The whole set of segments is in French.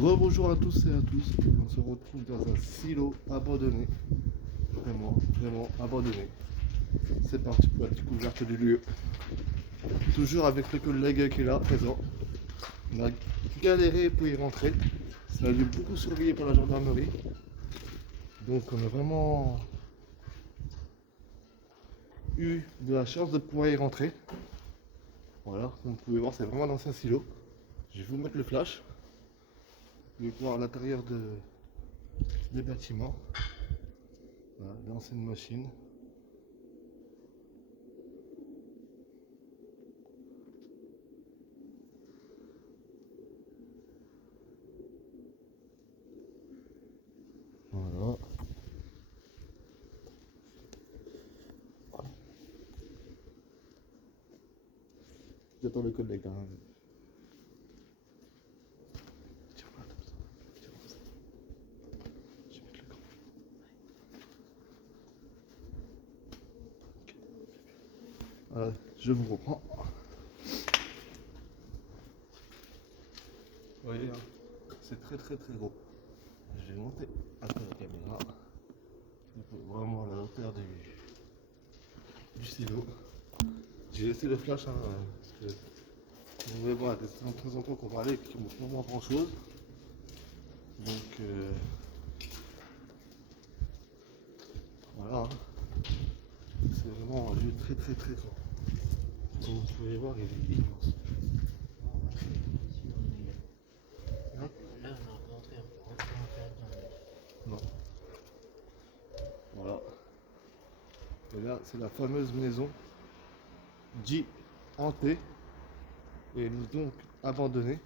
Rebonjour à tous et à tous, on se retrouve dans un silo abandonné, vraiment abandonné. C'est parti pour la découverte du lieu. Toujours avec le collègue qui est là, présent. On a galéré pour y rentrer, c'est un lieu beaucoup surveillé par la gendarmerie. Donc on a vraiment eu de la chance de pouvoir y rentrer. Voilà, comme vous pouvez voir, c'est vraiment un ancien silo. Je vais vous mettre le flash. Vous pouvez voir l'intérieur des bâtiments. Voilà, l'ancienne machine. Voilà. J'attends le collègue. Hein. Je vais mettre le camp. Voilà, je vous reprends. Vous voyez, hein, c'est très gros. Je vais monter un peu la caméra. Vraiment à la hauteur du silo. J'ai laissé le flash hein, parce que vous pouvez voir de temps en temps qu'on va aller et puis qu'on ne montre pas vraiment grand chose. Donc voilà. Hein. C'est vraiment un lieu très grand. Comme vous pouvez voir, il est immense. Hein? Là, on a rentré, on peut rentrer en fait dans Non. Voilà. Et là, c'est la fameuse maison dit hantée et donc abandonnée,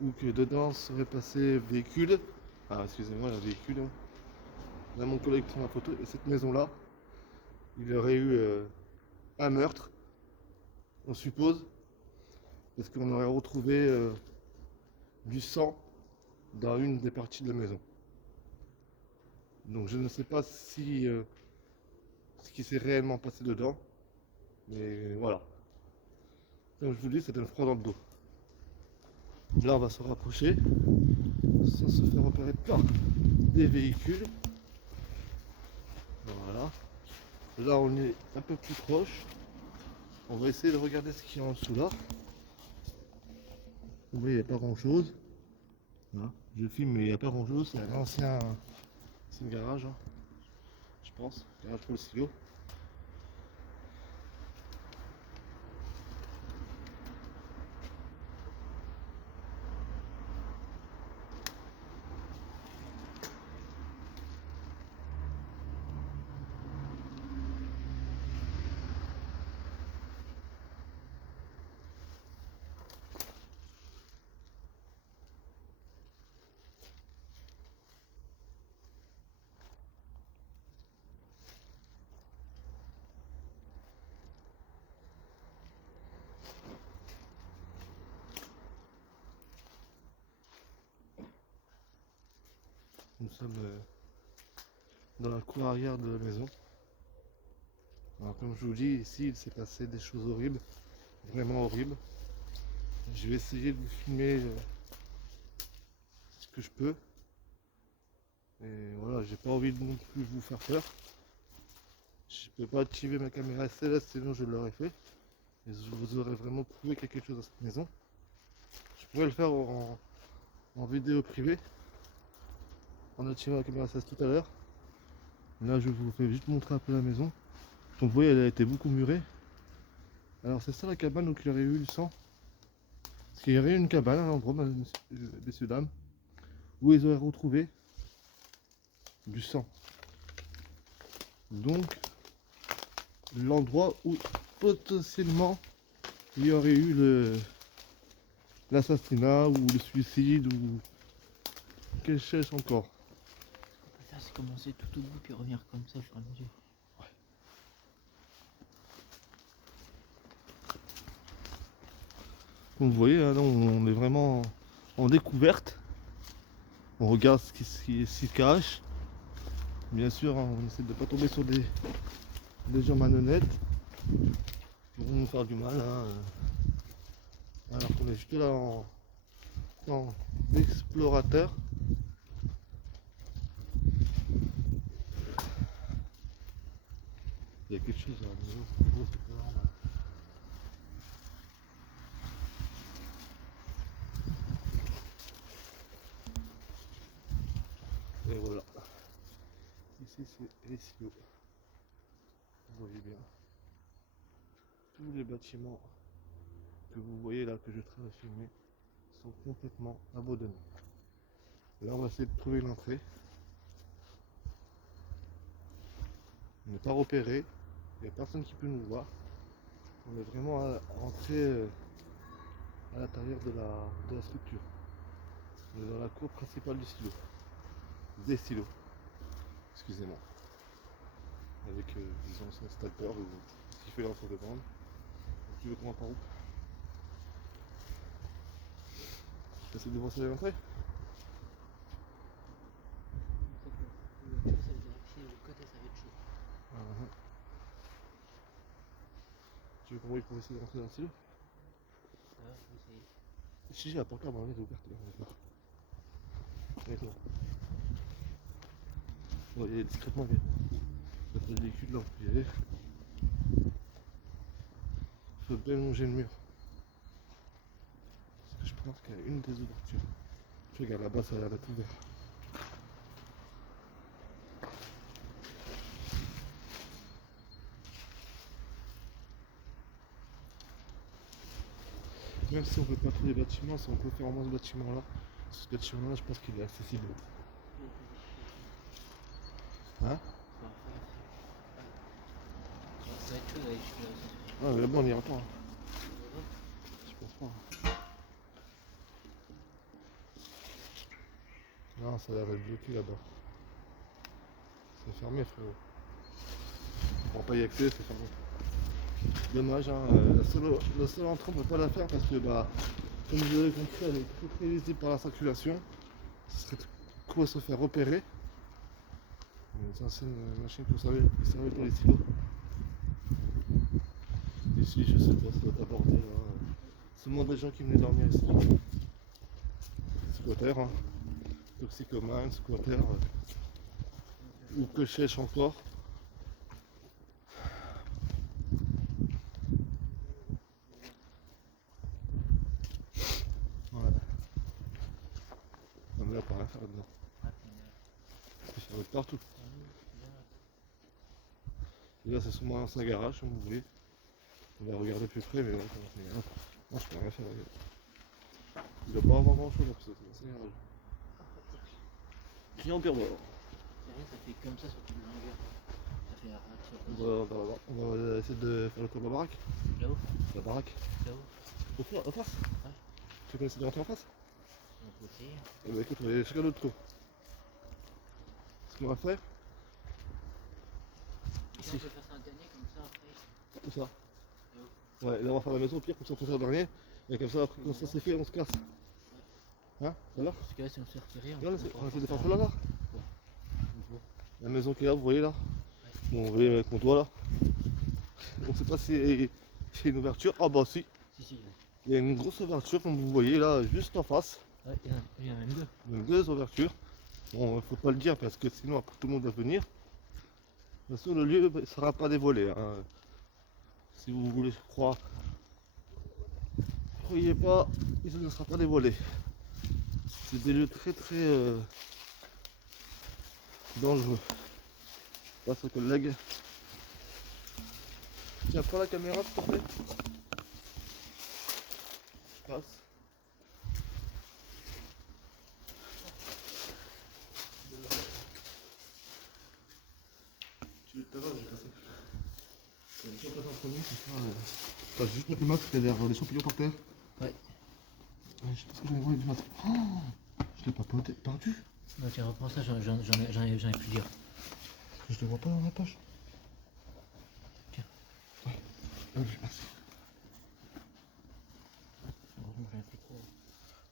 où que dedans serait passé véhicule. Ah, excusez-moi, le véhicule. Hein. Là, mon collègue prend la photo. Et cette maison-là, il y aurait eu un meurtre, on suppose, parce qu'on aurait retrouvé du sang dans une des parties de la maison. Donc je ne sais pas si ce qui s'est réellement passé dedans, mais voilà. Comme je vous dis, c'est un froid dans le dos. Là, on va se rapprocher sans se faire repérer par des véhicules. Voilà. Là, on est un peu plus proche. On va essayer de regarder ce qu'il y a en dessous là. Vous voyez, il n'y a pas grand chose. Là, je filme, mais il n'y a pas grand chose. C'est un ancien. C'est un garage, hein, je pense. Garage pour le silo. Nous sommes dans la cour arrière de la maison. Alors comme je vous dis, ici il s'est passé des choses horribles, vraiment horribles. Je vais essayer de vous filmer ce que je peux. Et voilà, j'ai pas envie de non plus vous faire peur. Je peux pas activer ma caméra céleste, sinon je l'aurais fait. Et je vous aurais vraiment prouvé quelque chose dans cette maison. Je pourrais le faire en vidéo privée, en activant la caméra céleste tout à l'heure. Là je vous fais juste montrer un peu la maison. Donc vous voyez, elle a été beaucoup murée. Alors c'est ça la cabane où il y aurait eu le sang. Parce qu'il y aurait eu une cabane à l'endroit, messieurs, dames, où ils auraient retrouvé du sang. Donc l'endroit où potentiellement il y aurait eu l'assassinat ou le suicide ou quelle cherche encore. Ce qu'on peut faire, c'est commencer tout au bout puis revenir comme ça au fur et à mesure. Comme vous voyez, là, on est vraiment en découverte. On regarde ce qui s'y cache. Bien sûr, hein, on essaie de ne pas tomber sur des gens malhonnêtes qui vont nous faire du mal. Hein. Alors qu'on est juste là temps d'explorateur. Il y a quelque chose à la maison, c'est gros, c'est pas normal. Et voilà. Ici c'est les silos. Vous voyez bien. Tous les bâtiments que vous voyez là, que je train de filmer, sont complètement abandonnés. Et là on va essayer de trouver l'entrée. On n'est pas repéré, il n'y a personne qui peut nous voir. On est vraiment à entrer à l'intérieur de la structure. On est dans la cour principale du silo. Des silos. Excusez-moi. Avec disons son installateur ou ce qu'il fait l'entre de vendre. Tu veux qu'on va par où? Je peux essayer de voir ça à l'entrée? Tu veux qu'on voit pour essayer de rentrer dans le silo? Si j'ai la porte là, elle est ouverte. Avec moi. On va y aller discrètement, mais le véhicule là, on peut y aller. Il faut bien longer le mur. Parce que je pense qu'il y a une des ouvertures. Tu regardes là-bas, ça a l'air d'être ouvert. Même si on peut pas tous les bâtiments, si on peut faire au moins ce bâtiment là, ce bâtiment là, je pense qu'il est accessible. Hein? Ah mais bon, on ira pas. Hein. Je pense pas. Non, ça a l'air d'être bloqué là-bas. C'est fermé, frérot. On va pas y accéder, c'est fermé. Dommage, hein. La seule entrée, on peut pas la faire parce que, bah, comme vous avez compris, elle est très visible par la circulation. Ce serait quoi se faire repérer. Les anciennes machines que vous savez, qui servaient pour les stylos. Ici, je sais pas, ça doit être abordé là. C'est le monde des gens qui venaient dormir ici. Squatters, hein. Toxicomanes, squatters. Ou que cherche encore. Voilà. Non mais là, pas rien faire dedans. Ça va être partout. Et là, c'est sûrement un ancien garage, comme vous voyez. On va regarder plus près, mais là, non, je peux rien faire. Il doit pas avoir grand chose, c'est un ancien garage. Client pire bord. Ça fait comme ça sur toute la longueur. Ça fait On va essayer de faire le tour de la baraque. là-haut. La baraque. Là-haut. Au face. Ouais. Tu peux essayer de rentrer en face? On peut essayer. Eh ben écoute, on va aller chacun notre tour. Ce qu'on va faire. Si on peut faire ça un dernier comme ça après. Tout ça. Ouais, et là on va faire la maison au pire, comme ça on peut faire le dernier. Et comme ça, après, quand ça c'est fait, on se casse. Hein? Ça va? Parce que là, si on se fait retirer, Regarde, on essaie de faire ça là. La maison qui est là, vous voyez là? Bon, vous voyez avec mon doigt là. On sait pas si c'est une ouverture. Ah bah si. Si. Il y a une grosse ouverture comme vous voyez là, juste en face. Ouais, il y en a même deux. Donc deux ouvertures. Bon, faut pas le dire parce que sinon après tout le monde va venir. De toute façon, le lieu ne sera pas dévoilé. Hein. Si vous voulez croire, croyez pas, il ne sera pas dévoilé. C'est des lieux très dangereux. Passe au collègue. Tiens, prends la caméra s'il te plaît. Passe. Tu veux tout à l'heure, j'ai passé. Je vais passer en premier, comme ça. T'as juste mettre le masque derrière les champignons par terre. Ouais. Je pense que j'en ai envoyé du masque. Oh, je l'ai pas perdu. Non, tiens, reprends ça, j'en ai plus dire. Je te vois pas dans la poche. Tiens. Ouais. Merci. Heureusement, j'en ai plus trop.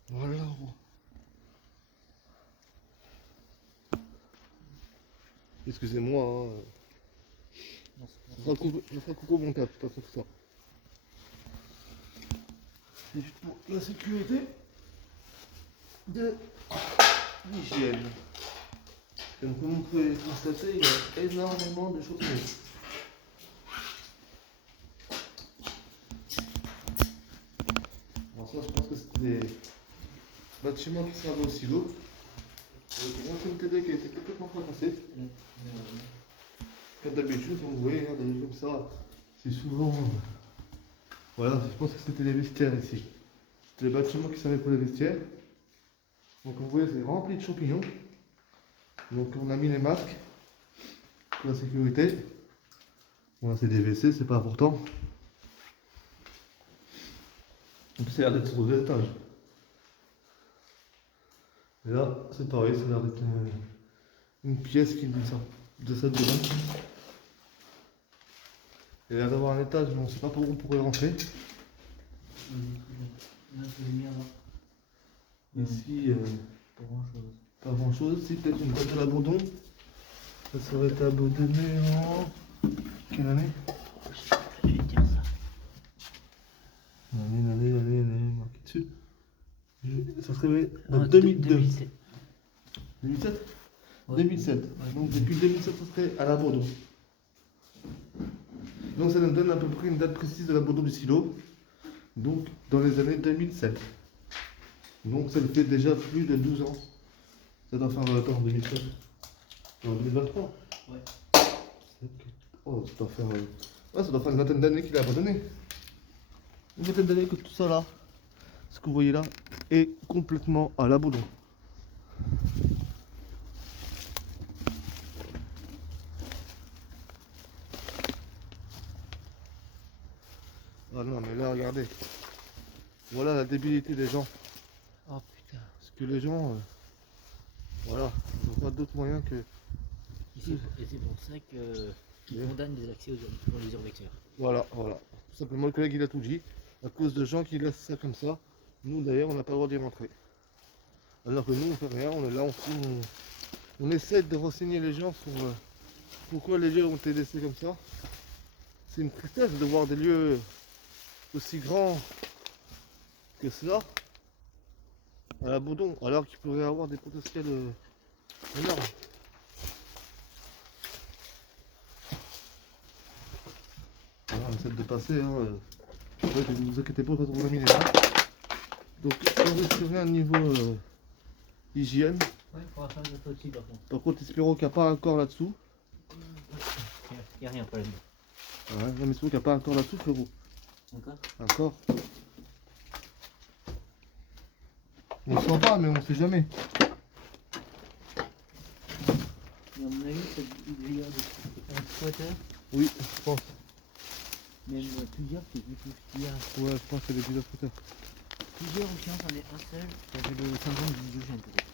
Voilà, gros. Excusez-moi, hein. Je ferai un coucou au montage, de toute façon, tout ça. C'est juste pour la sécurité. de l'hygiène. Comme vous pouvez constater, il y a énormément de choses. Alors ça, je pense que c'est des bâtiments qui servent au silo. Avec une ancienne télé qui a été complètement fracassée. Comme d'habitude, vous voyez, hein, des comme ça, c'est souvent... Voilà, je pense que c'était les vestiaires ici. C'était les bâtiments qui servaient pour les vestiaires. Donc vous voyez, c'est rempli de champignons. Donc on a mis les masques pour la sécurité. Bon là c'est des WC, c'est pas important. En plus, ça a l'air d'être sur 2 étages. Et là, c'est pareil, ça a l'air d'être une pièce qui dit ça, de ça dedans. Il a l'air d'avoir un étage, mais on ne sait pas par où on pourrait rentrer. Ici, pas grand chose. Si, peut-être une table d'abandon. Ça serait abandonné en. Quelle année? Je vais te dire ça. L'année, marqué dessus. Ça serait en Non, 2002. 2007. 2007 Ouais. 2007. Ouais. Donc depuis 2007, ça serait à l'abandon. Donc ça nous donne à peu près une date précise de l'abandon du silo. Donc dans les années 2007. Donc ça fait déjà plus de 12 ans. Ça doit faire attends, 2007. En 2023. Ouais. Oh, ça doit faire. Ouais, ça doit faire une vingtaine d'années qu'il a abandonné. Une vingtaine d'années que tout ça là, ce que vous voyez là, est complètement à l'abandon. Ah non, mais là, regardez. Voilà la débilité des gens. Oh putain. Parce que les gens, voilà, ils n'ont pas d'autre moyen que. Et c'est pour ça qu'ils condamnent des accès aux les urbex. Voilà, voilà. Tout simplement, le collègue il a tout dit. À cause de gens qui laissent ça comme ça. Nous d'ailleurs, on n'a pas le droit d'y rentrer. Alors que nous, on fait rien, on est là, on essaie de renseigner les gens sur pourquoi les lieux ont été laissés comme ça. C'est une tristesse de voir des lieux aussi grands que cela à l'abandon, alors qu'il pourrait avoir des potentiels énormes. Voilà, on essaie de passer. Hein. Ouais, ne vous inquiétez pas, on a mis les mains. Donc, on risque rien niveau hygiène. Ouais, il faudra faire une autre aussi par contre. Par contre, espérons qu'il n'y a pas un corps là-dessous. Il n'y a rien pour la nuit. Ouais, non, mais espérons qu'il n'y a pas un corps là-dessous, frérot. D'accord. Un corps. On ne sent pas, mais on ne sait jamais. Et à mon avis, cette grille de un squatter, Oui, je pense. même plusieurs, c'est du tout plusieurs. Ouais, je pense que c'est des plusieurs scooters. Plusieurs ou sinon c'en est un seul qui avait le syndrome du diogène peut-être.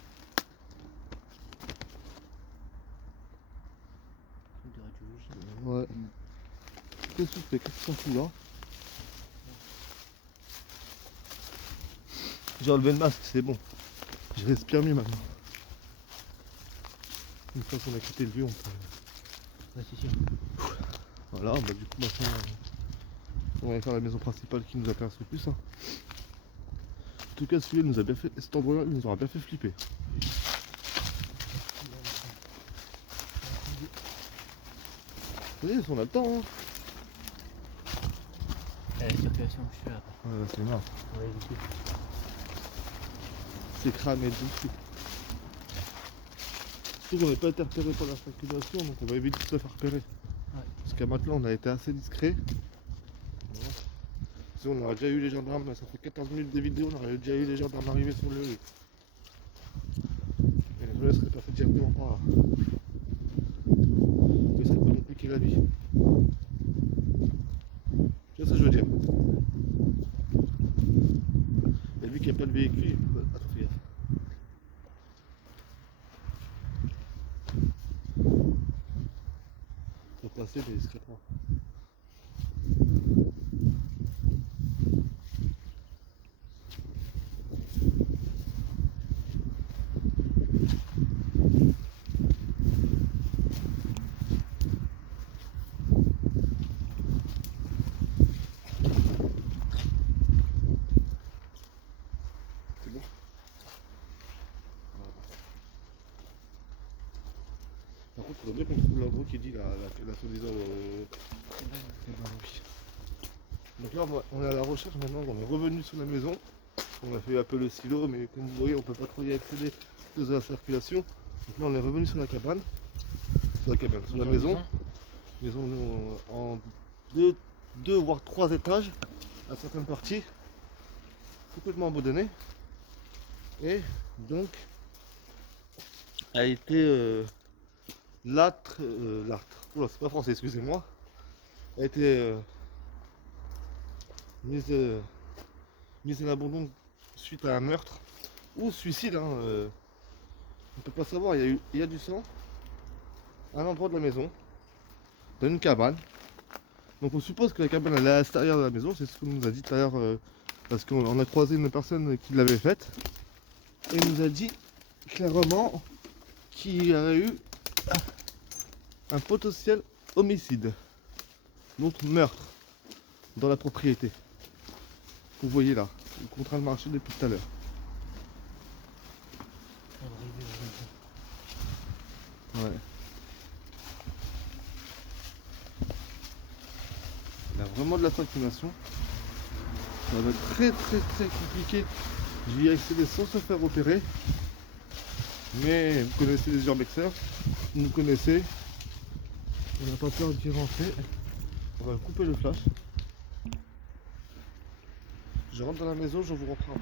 Truc de radiologie. Ouais. Qu'est-ce que tu fais? Qu'est-ce que tu fous là? J'ai enlevé le masque, c'est bon. Je respire mieux maintenant. Une fois qu'on a quitté le lieu, on peut. Ouais, c'est sûr. Voilà, bah du coup maintenant on va aller faire la maison principale qui nous intéresse le plus. Hein. En tout cas celui-là nous a bien fait. Cet endroit-là il nous aura bien fait flipper. Vous voyez, on a le temps hein. La circulation, je suis là. Ouais, c'est marrant. Ouais, du coup. C'est cramé de suite. Surtout qu'on n'est pas été repéré par la circulation, donc on va éviter de se faire repérer. Ouais. Parce qu'à maintenant on a été assez discret. Voilà. Si on aurait déjà eu les gendarmes, ça fait 14 minutes de vidéo, on aurait déjà eu les gendarmes arriver sur le lieu. Et les volets seraient passés directement par là. Ce serait pas compliqué la vie. Tu vois ce que je veux dire? Et vu qu'il n'y a pas de véhicule, attends, fais gaffe. Faut passer discrètement. C'est bon? contre, il faudrait bien qu'on trouve l'endroit qui dit la soi-disant. Oui. Donc là, on est à la recherche maintenant, on est revenu sur la maison. On a fait un peu le silo, mais comme vous voyez, on peut pas trop y accéder à cause de la circulation. Donc là, on est revenu sur la cabane. Sur la maison. Maison en deux voire 3 étages, à certaines parties, complètement abandonnée. Et donc, a été oula, c'est pas français, excusez-moi, a été mise à l'abandon suite à un meurtre ou suicide. On peut pas savoir, il y a du sang à l'endroit de la maison, dans une cabane. Donc on suppose que la cabane elle est à l'extérieur de la maison, c'est ce qu'on nous a dit tout à l'heure, parce qu'on a croisé une personne qui l'avait faite. Et il nous a dit clairement qu'il y aurait eu un potentiel homicide, donc meurtre, dans la propriété. Vous voyez là, il est en train de marcher depuis tout à l'heure. Ouais. Il y a vraiment de la fascination. Ça va être très compliqué d'y accéder sans se faire opérer. Mais vous connaissez les urbexeurs, vous nous connaissez. On n'a pas peur d'y rentrer. On va couper le flash. Je rentre dans la maison, je vous reprends.